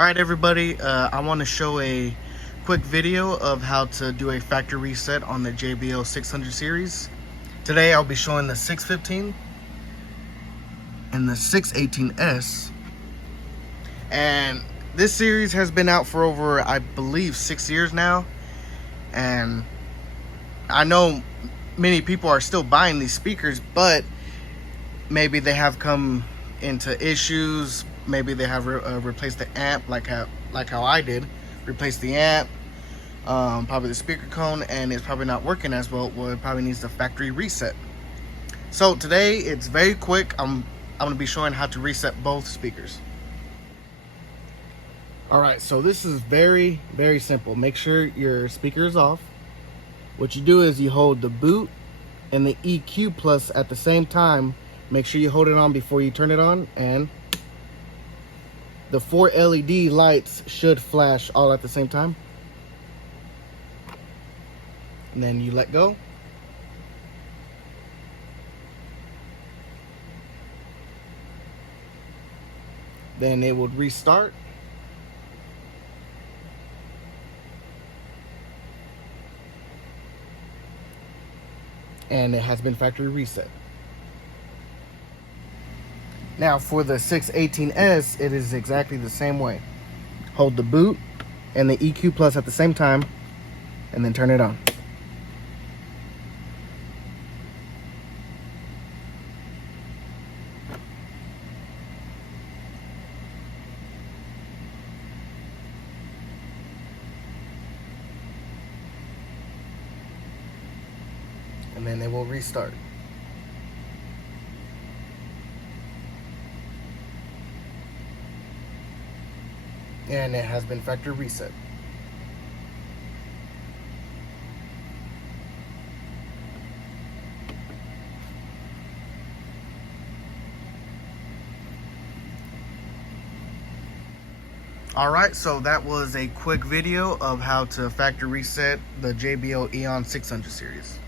Alright everybody, I want to show a quick video of how to do a factory reset on the JBL 600 series. Today I'll be showing the 615 and the 618S. And this series has been out for over, I believe, 6 years now. And I know many people are still buying these speakers, but maybe they have come into issues. Maybe they have replaced the amp like how I did. Replaced the amp, probably the speaker cone, and it's probably not working as well. Well, it probably needs a factory reset. So today it's very quick. I'm going to be showing how to reset both speakers. Alright, so this is very simple. Make sure your speaker is off. What you do is you hold the boot and the EQ plus at the same time. Make sure you hold it on before you turn it on, and the 4 LED lights should flash all at the same time. And then you let go. Then it would restart. And it has been factory reset. Now for the 618S, it is exactly the same way. Hold the boot and the EQ plus at the same time, and then turn it on. And then it will restart. And it has been factory reset. Alright, so that was a quick video of how to factory reset the JBL EON 600 series.